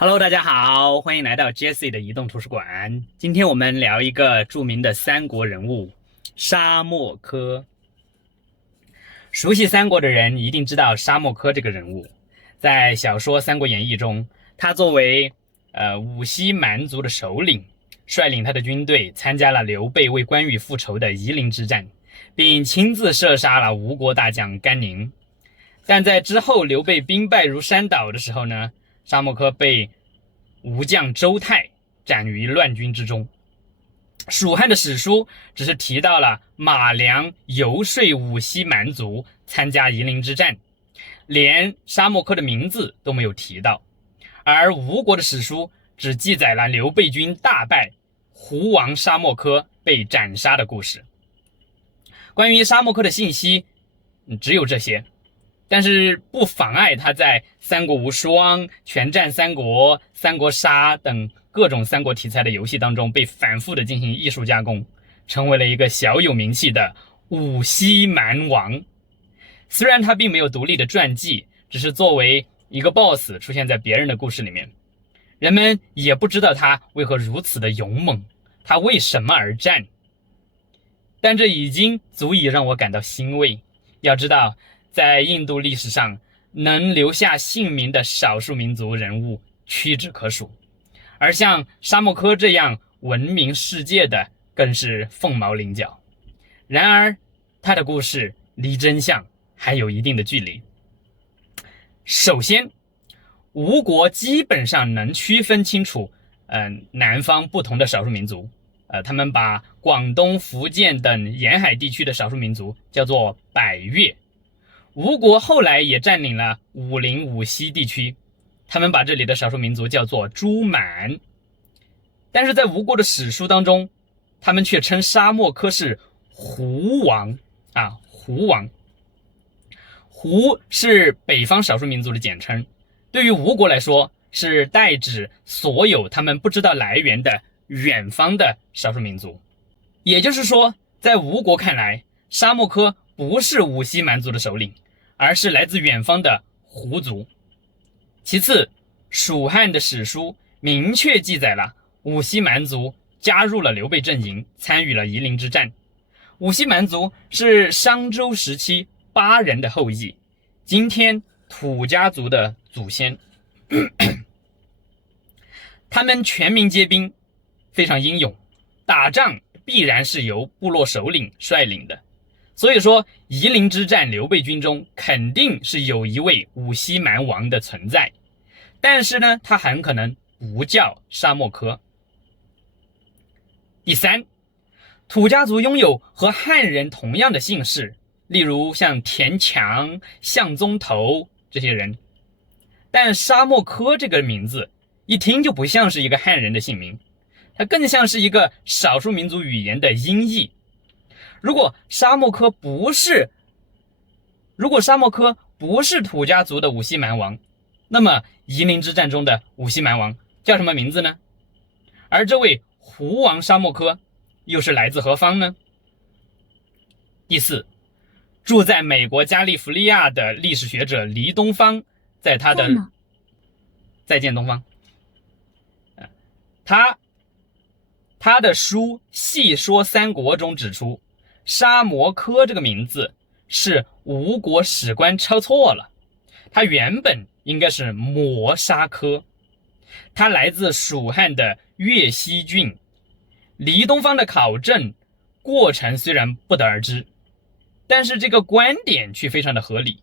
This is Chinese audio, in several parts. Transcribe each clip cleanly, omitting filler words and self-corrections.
Hello，大家好，欢迎来到 Jesse 的移动图书馆。今天我们聊一个著名的三国人物沙漠柯。熟悉三国的人一定知道沙漠柯这个人物，在小说《三国演义》中，他作为五溪蛮族的首领，率领他的军队参加了刘备为关羽复仇的夷陵之战，并亲自射杀了吴国大将甘宁。但在之后刘备兵败如山倒的时候呢，沙漠柯被吴将周泰斩于乱军之中。蜀汉的史书只是提到了马良游说五溪蛮族参加夷陵之战，连沙漠柯的名字都没有提到。而吴国的史书只记载了刘备军大败，胡王沙漠柯被斩杀的故事。关于沙漠柯的信息只有这些，但是不妨碍他在三国无双、全战三国、三国杀等各种三国题材的游戏当中被反复的进行艺术加工，成为了一个小有名气的五溪蛮王。虽然他并没有独立的传记，只是作为一个 boss 出现在别人的故事里面，人们也不知道他为何如此的勇猛，他为什么而战。但这已经足以让我感到欣慰。要知道，在印度历史上能留下姓名的少数民族人物屈指可数，而像沙漠柯这样闻名世界的更是凤毛麟角。然而他的故事离真相还有一定的距离。首先，吴国基本上能区分清楚南方不同的少数民族，他们把广东、福建等沿海地区的少数民族叫做百越。吴国后来也占领了武陵、无锡地区，他们把这里的少数民族叫做诸蛮。但是在吴国的史书当中，他们却称沙漠柯是胡王胡王。胡是北方少数民族的简称，对于吴国来说是代指所有他们不知道来源的远方的少数民族。也就是说，在吴国看来，沙漠柯不是五溪蛮族的首领，而是来自远方的胡族。其次，蜀汉的史书明确记载了五溪蛮族加入了刘备阵营，参与了夷陵之战。五溪蛮族是商周时期巴人的后裔，今天土家族的祖先。他们全民皆兵，非常英勇，打仗必然是由部落首领率领的。所以说，夷陵之战刘备军中肯定是有一位五溪蛮王的存在，但是呢，他很可能不叫沙漠柯。第三，土家族拥有和汉人同样的姓氏，例如像田强、向宗头这些人，但沙漠柯这个名字一听就不像是一个汉人的姓名，它更像是一个少数民族语言的音译。如果沙漠柯不是土家族的五溪蛮王，那么夷陵之战中的五溪蛮王叫什么名字呢？而这位胡王沙漠柯又是来自何方呢？第四，住在美国加利福尼亚的历史学者黎东方，在他的再见东方，他的书《细说三国》中指出，沙漠柯这个名字是吴国史官抄错了，他原本应该是摩沙柯，他来自蜀汉的越西郡。黎东方的考证过程虽然不得而知，但是这个观点却非常的合理，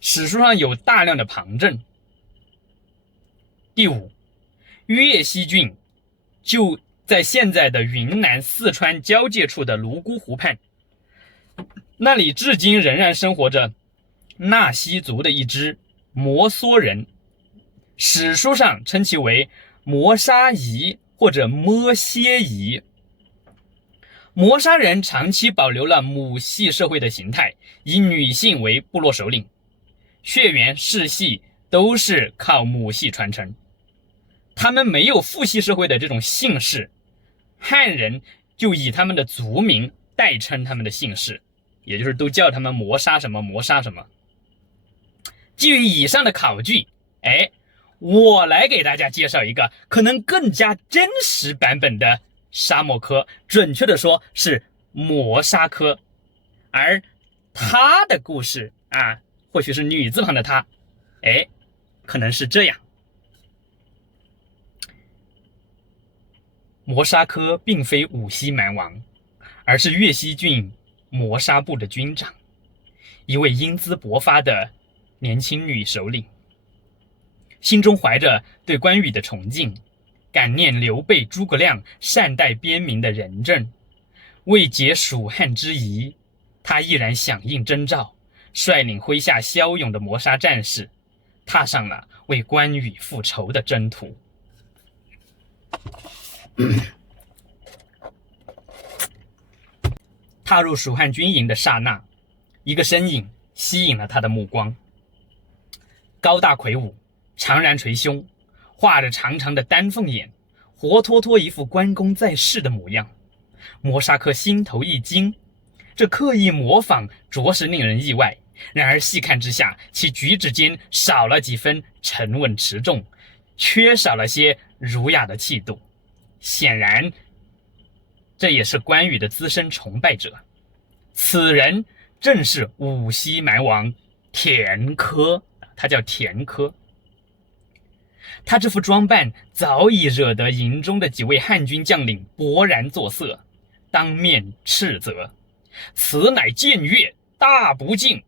史书上有大量的旁证。第五，越西郡就在现在的云南、四川交界处的泸沽湖畔，那里至今仍然生活着纳西族的一支摩梭人，史书上称其为摩沙夷或者摩歇夷。摩沙人长期保留了母系社会的形态，以女性为部落首领，血缘世系都是靠母系传承，他们没有父系社会的这种姓氏，汉人就以他们的族名代称他们的姓氏，也就是都叫他们摩沙什么摩沙什么。基于以上的考据，我来给大家介绍一个可能更加真实版本的沙漠科，准确的说是磨砂科。而它的故事啊，或许是女字旁的它，可能是这样。磨砂科并非五溪蛮王，而是越西郡磨砂部的军长，一位英姿勃发的年轻女首领。心中怀着对关羽的崇敬，感念刘备、诸葛亮善待边民的仁政，为解蜀汉之疑，他毅然响应征召，率领麾下骁勇的磨砂战士，踏上了为关羽复仇的征途。踏入蜀汉军营的刹那，一个身影吸引了他的目光。高大魁梧，长髯垂胸，画着长长的丹凤眼，活脱脱一副关公在世的模样。磨砂科心头一惊，这刻意模仿着实令人意外。然而细看之下，其举止间少了几分沉稳持重，缺少了些儒雅的气度。显然这也是关羽的资深崇拜者，此人正是五溪蛮王田科，他叫田科。他这副装扮早已惹得营中的几位汉军将领勃然作色，当面斥责：“此乃僭越，大不敬！”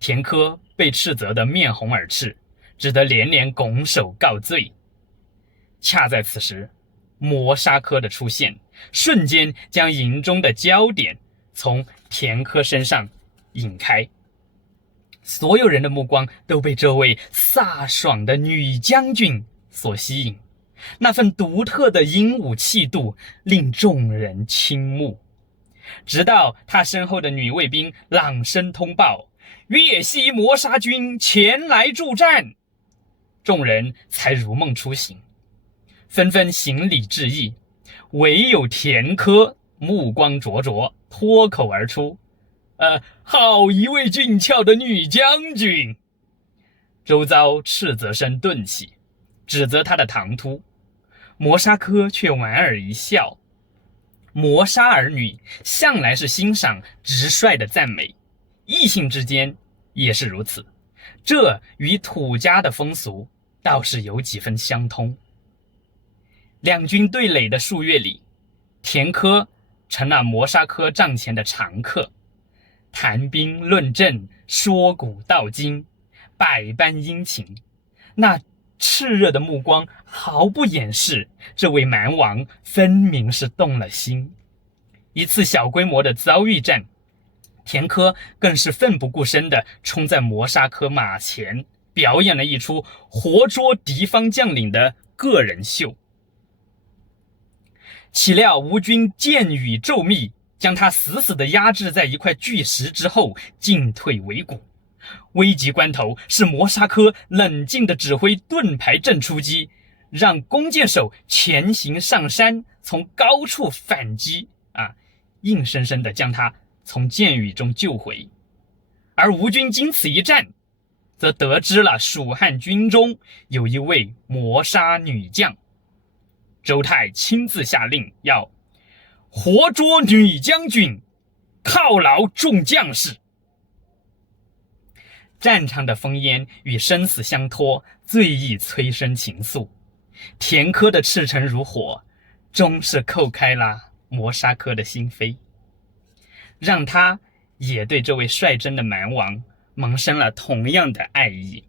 田科被斥责得面红耳赤，只得连连拱手告罪。恰在此时，磨砂科的出现，瞬间将营中的焦点从田科身上引开。所有人的目光都被这位飒爽的女将军所吸引，那份独特的英武气度令众人倾慕。直到他身后的女卫兵朗声通报：“越西磨砂军前来助战！”众人才如梦初醒，纷纷行礼致意，唯有田科目光灼灼，脱口而出：“好一位俊俏的女将军！”周遭斥责声顿起，指责他的唐突。磨砂科却莞尔一笑。磨砂儿女向来是欣赏直率的赞美，异性之间也是如此，这与土家的风俗倒是有几分相通。两军对垒的数月里，田科成了磨砂科帐前的常客，谈兵论政，说古道今，百般殷勤。那炽热的目光毫不掩饰，这位蛮王分明是动了心。一次小规模的遭遇战，田科更是奋不顾身地冲在磨砂科马前，表演了一出活捉敌方将领的个人秀。岂料吴军箭雨骤密，将他死死地压制在一块巨石之后，进退维谷。危急关头，是磨砂科冷静地指挥盾牌阵出击，让弓箭手前行上山，从高处反击，硬生生地将他从箭雨中救回。而吴军经此一战，则得知了蜀汉军中有一位磨砂女将。周泰亲自下令，要活捉女将军，犒劳众将士。战场的烽烟与生死相托，最易催生情愫。田科的赤诚如火，终是扣开了磨砂科的心扉，让他也对这位率真的蛮王萌生了同样的爱意。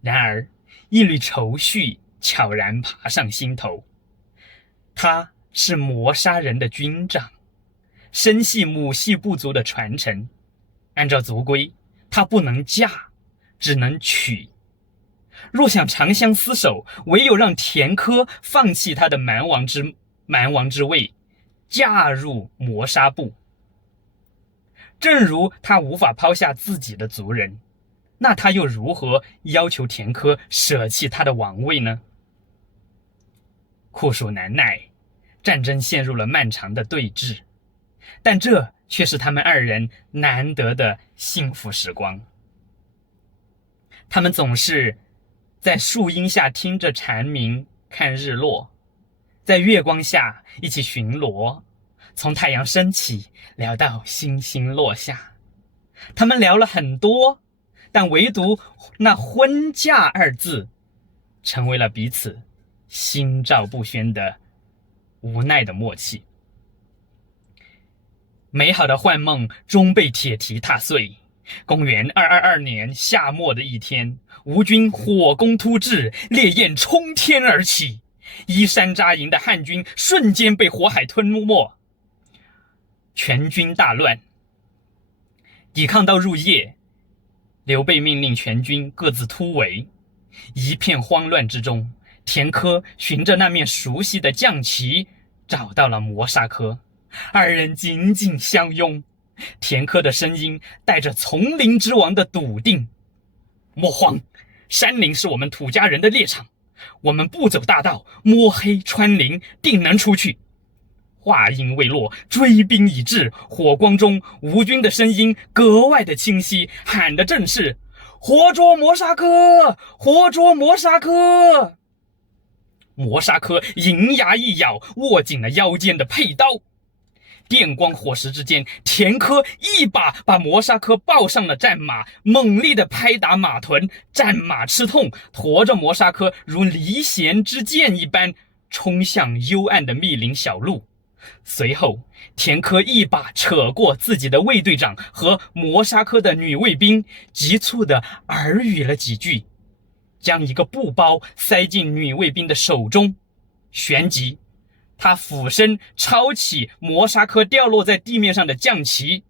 然而一缕愁绪悄然爬上心头。他是磨砂人的军长，身系母系部族的传承，按照族规，他不能嫁，只能娶。若想长相厮守，唯有让田科放弃他的蛮王之位，嫁入磨砂部。正如他无法抛下自己的族人，那他又如何要求田科舍弃他的王位呢？酷暑难耐，战争陷入了漫长的对峙，但这却是他们二人难得的幸福时光。他们总是在树荫下听着蝉鸣，看日落，在月光下一起巡逻，从太阳升起聊到星星落下。他们聊了很多，但唯独那婚嫁二字成为了彼此心照不宣的无奈的默契。美好的幻梦终被铁蹄踏碎。公元222年夏末的一天，吴军火攻突至，烈焰冲天而起，依山扎营的汉军瞬间被火海吞没，全军大乱。抵抗到入夜，刘备命令全军各自突围。一片慌乱之中，田科循着那面熟悉的将旗找到了磨砂科，二人紧紧相拥。田科的声音带着丛林之王的笃定：莫慌，山林是我们土家人的猎场，我们不走大道，摸黑穿林，定能出去。话音未落，追兵已至，火光中吴军的声音格外的清晰，喊的正是活捉磨砂科，活捉磨砂科。磨砂科银牙一咬，握紧了腰间的佩刀。电光火石之间，田科一把把磨砂科抱上了战马，猛力的拍打马臀，战马吃痛，驮着磨砂科如离弦之箭一般冲向幽暗的密林小路。随后田科一把扯过自己的卫队长和磨砂科的女卫兵，急促地耳语了几句，将一个布包塞进女卫兵的手中，旋即他俯身抄起磨砂科掉落在地面上的将旗，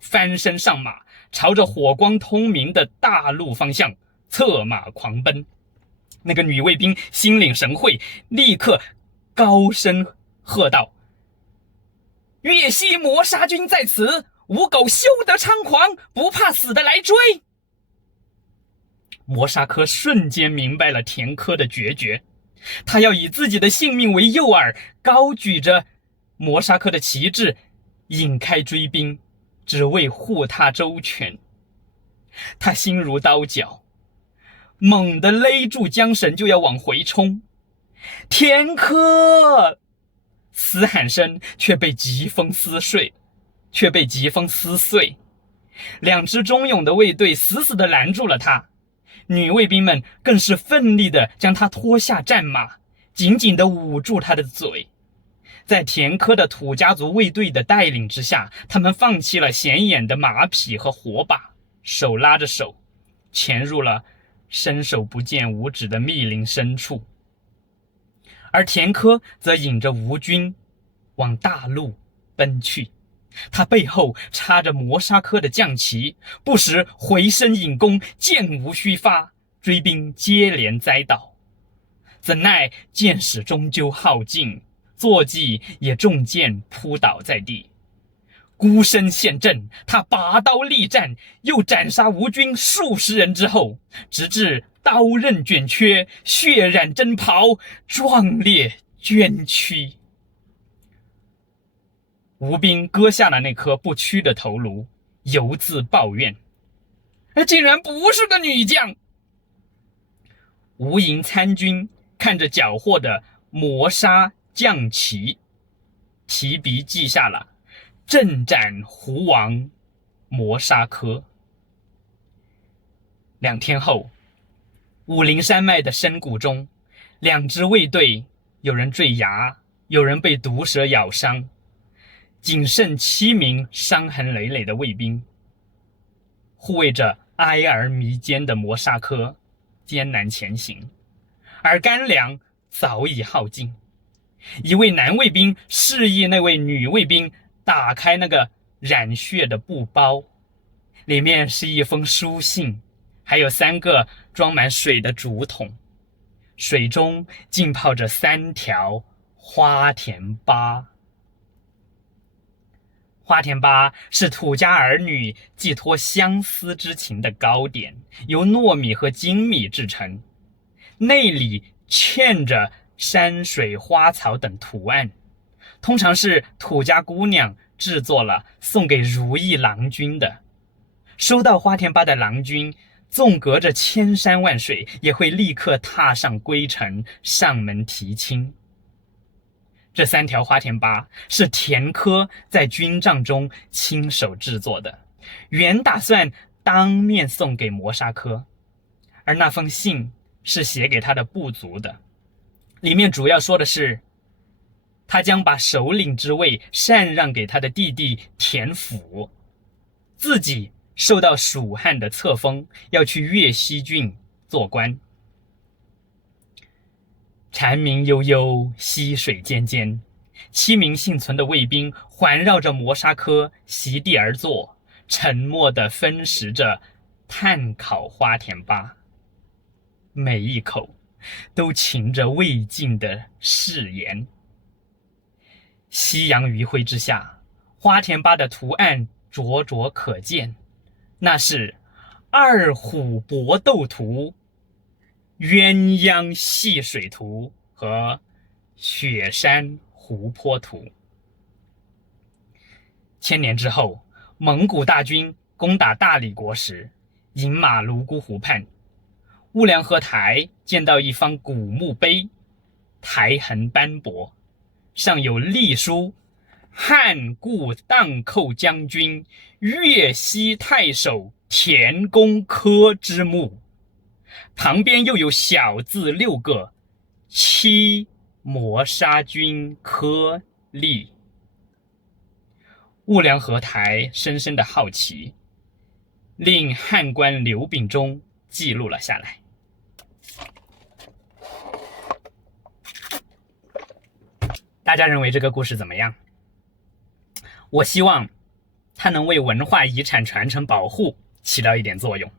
翻身上马，朝着火光通明的大路方向策马狂奔。那个女卫兵心领神会，立刻高声喝道：岳西磨砂军在此，吴狗休得猖狂，不怕死的来追。磨砂科瞬间明白了田科的决绝，他要以自己的性命为诱饵，高举着磨砂科的旗帜，引开追兵，只为护他周全。他心如刀绞，猛地勒住缰绳就要往回冲。田科嘶喊声却被疾风撕碎，两支忠勇的卫队死死地拦住了他。女卫兵们更是奋力地将他拖下战马，紧紧地捂住他的嘴。在田科的土家族卫队的带领之下，他们放弃了显眼的马匹和火把，手拉着手潜入了伸手不见五指的密林深处。而田科则引着吴军往大路奔去，他背后插着磨砂科的将旗，不时回身引弓，箭无虚发，追兵接连栽倒。怎奈箭矢终究耗尽，坐骑也中箭扑倒在地。孤身陷阵，他拔刀力战，又斩杀吴军数十人之后，直至刀刃卷缺，血染征袍，壮烈捐躯。吴兵割下了那颗不屈的头颅，犹自抱怨：竟然不是个女将。吴营参军看着缴获的磨砂将旗，提笔记下了阵斩胡王磨砂科。2天后，武陵山脉的深谷中，两支卫队，有人坠崖，有人被毒蛇咬伤，仅剩7名伤痕累累的卫兵，护卫着哀而弥坚的磨砂科艰难前行，而干粮早已耗尽。一位男卫兵示意那位女卫兵打开那个染血的布包，里面是一封书信，还有3个装满水的竹筒，水中浸泡着3条花田粑。花田粑是土家儿女寄托相思之情的糕点，由糯米和精米制成，内里嵌着山水花草等图案，通常是土家姑娘制作了送给如意郎君的。收到花田粑的郎君纵隔着千山万水，也会立刻踏上归程，上门提亲。这3条花田八是田科在军帐中亲手制作的，原打算当面送给摩沙科，而那封信是写给他的部族的，里面主要说的是他将把首领之位禅让给他的弟弟田府，自己受到蜀汉的册封，要去越西郡做官。蝉鸣悠悠，溪水溅溅，7名幸存的卫兵环绕着磨砂科席地而坐，沉默地分食着炭烤花田八，每一口都噙着未尽的誓言。夕阳余晖之下，花田八的图案灼灼可见，那是二虎搏斗图、鸳鸯戏水图和雪山湖泊图。千年之后，蒙古大军攻打大理国时，饮马泸沽湖畔，兀良合台见到一方古墓碑，台痕斑驳，上有隶书汉故荡寇将军越西太守田公科之墓，旁边又有小字6个，七磨砂军科立。兀良合台深深的好奇，令汉官刘秉忠记录了下来。大家认为这个故事怎么样？我希望它能为文化遗产传承保护起到一点作用。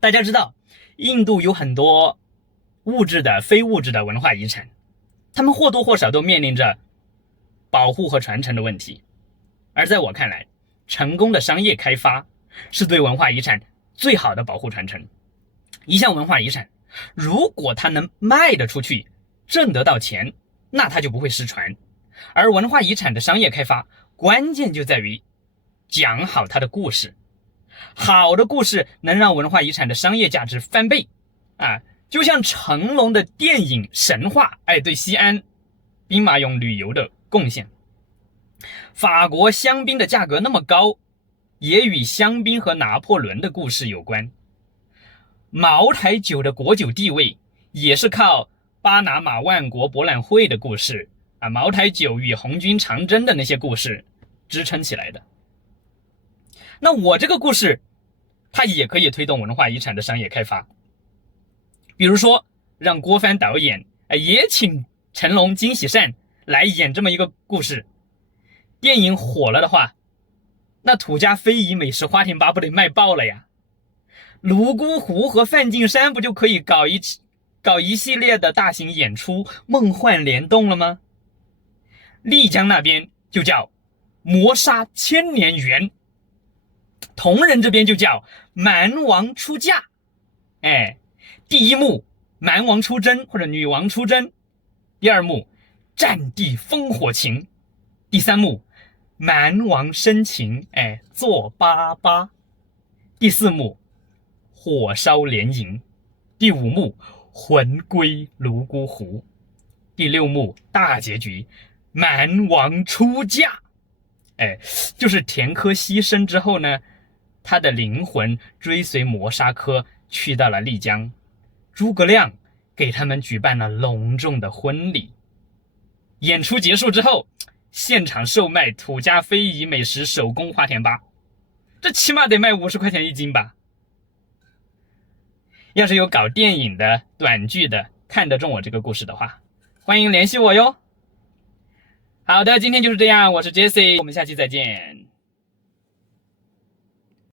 大家知道，印度有很多物质的、非物质的文化遗产，他们或多或少都面临着保护和传承的问题。而在我看来，成功的商业开发是对文化遗产最好的保护传承。一项文化遗产，如果它能卖得出去，挣得到钱，那它就不会失传。而文化遗产的商业开发，关键就在于讲好它的故事。好的故事能让文化遗产的商业价值翻倍啊！就像成龙的电影《神话》，对西安兵马俑旅游的贡献。法国香槟的价格那么高，也与香槟和拿破仑的故事有关。茅台酒的国酒地位也是靠巴拿马万国博览会的故事茅台酒与红军长征的那些故事支撑起来的。那我这个故事它也可以推动文化遗产的商业开发，比如说让郭帆导演也请成龙、金喜善来演这么一个故事，电影火了的话，那土家非遗美食花田八不得卖爆了呀？泸沽湖和梵净山不就可以搞一系列的大型演出，梦幻联动了吗？丽江那边就叫磨砂千年园，铜仁这边就叫蛮王出嫁。第一幕蛮王出征或者女王出征，第二幕战地烽火情，第三幕蛮王深情做粑粑，第四幕火烧连营，第五幕魂归泸沽湖，第六幕大结局蛮王出嫁。就是田科牺牲之后呢，他的灵魂追随磨砂科去到了丽江，诸葛亮给他们举办了隆重的婚礼。演出结束之后，现场售卖土家非遗美食手工花田八，这起码得卖50块钱1斤吧。要是有搞电影的、短剧的看得中我这个故事的话，欢迎联系我哟。好的，今天就是这样，我是 Jesse， 我们下期再见。